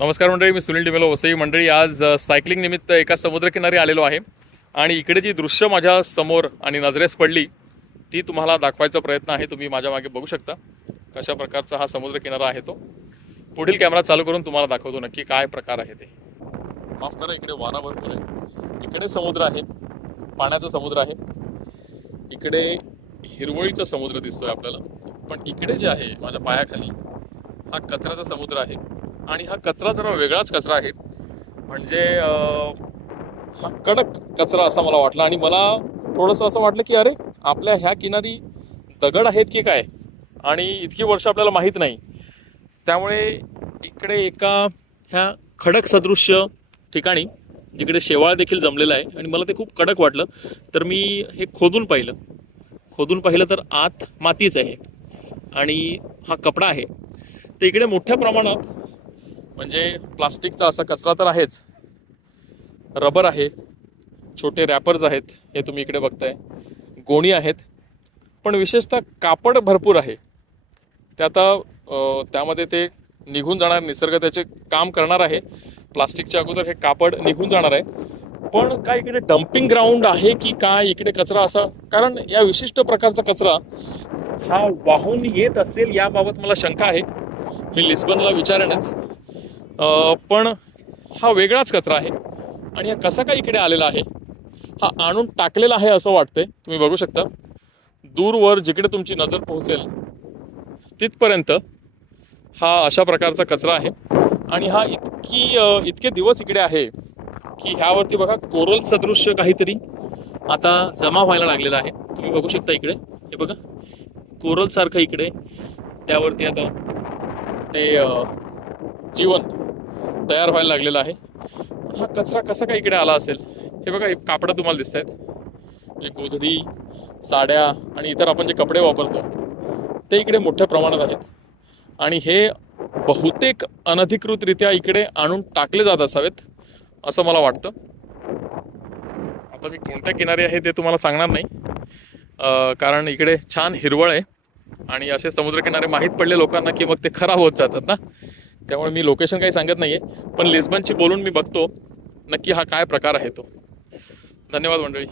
नमस्कार मंडळी मी सुनील डिमेलो वसई मंडळी. आज सायकलिंग निमित्त एका समुद्रकिनारी आलेलो आहे आणि इकडे जी दृश्य माझ्यासमोर आणि नजरेस पडली ती तुम्हाला दाखवायचा प्रयत्न आहे तुम्ही माझ्या मागे बघू शकता कशा प्रकारचा हा समुद्रकिनारा आहे तो. पुढील कॅमेरा चालू करून तुम्हाला दाखवतो नक्की काय प्रकार आहे ते. माफ करा इकडे वारा भरपूर आहे. इकडे समुद्र आहे पाण्याचा समुद्र आहे. इकडे हिरवळीचा समुद्र दिसतोय आपल्याला. पण इकडे जे आहे माझ्या पायाखाली हा कचऱ्याचा समुद्र आहे. आणि हा कचरा जरा वेगळाच कचरा आहे. म्हणजे हा कडक कचरा असा मला वाटला आणि मला थोडंसं असं वाटलं की अरे आपल्या ह्या किनारी दगड आहेत की काय? आणि इतकी वर्ष आपल्याला माहीत नाही. त्यामुळे इकडे एका ह्या खडक सदृश्य ठिकाणी जिकडे शेवाळ देखील जमलेलं आहे आणि मला ते खूप कडक वाटलं तर मी हे खोदून पाहिलं. खोदून पाहिलं तर आत मातीच आहे आणि हा कपडा आहे. तर इकडे मोठ्या प्रमाणात म्हणजे प्लास्टिकचा असा कचरा तर आहेच. रबर आहे छोटे रॅपर्स आहेत हे तुम्ही इकडे बघताय. गोणी आहेत पण विशेषतः कापड भरपूर आहे. ते आता त्यामध्ये ते निघून जाणार निसर्ग त्याचे काम करणार आहे. प्लास्टिकच्या अगोदर हे कापड निघून जाणार आहे. पण काय इकडे डम्पिंग ग्राउंड आहे की काय इकडे कचरा असा? कारण या विशिष्ट प्रकारचा कचरा हा वाहून येत असेल याबाबत मला शंका आहे. मी लिस्बनला विचारेनच. पण हा वेगळाच कचरा आहे. आणि हा कसा काय इकडे आलेला आहे हा आणून टाकलेला आहे असं वाटतंय. तुम्ही बघू शकता. दूरवर जिकडे तुमची नजर पोहोचेल तिथपर्यंत हा अशा प्रकारचा कचरा आहे. आणि हा इतकी इतके दिवस इकडे आहे की ह्यावरती बघा कोरल सदृश्य काहीतरी आता जमा व्हायला लागलेला आहे. तुम्ही बघू शकता इकडे. हे बघा कोरल सारखं इकडे. त्यावरती आता ते जीवन तयार व्हायला लागलेला आहे. हा कचरा कसा काय इकडे आला असेल? हे बघा हे कापडं तुम्हाला दिसत आहेत म्हणजे गोधडी साड्या आणि इतर आपण जे कपडे वापरतो ते इकडे मोठ्या प्रमाणात आहेत. आणि हे बहुतेक अनधिकृतरित्या इकडे आणून टाकले जात असावेत असं मला वाटतं. आता मी कोणत्या किनारी आहे ते तुम्हाला सांगणार नाही. कारण इकडे छान हिरवळ आहे आणि असे समुद्रकिनारे माहीत पडले लोकांना की मग ते खराब होत जातात ना. त्यामुळे मी लोकेशन काही सांगत नाही आहे पण लिस्बनशी बोलून मी बघतो नक्की हा काय प्रकार आहे तो. धन्यवाद मंडळी.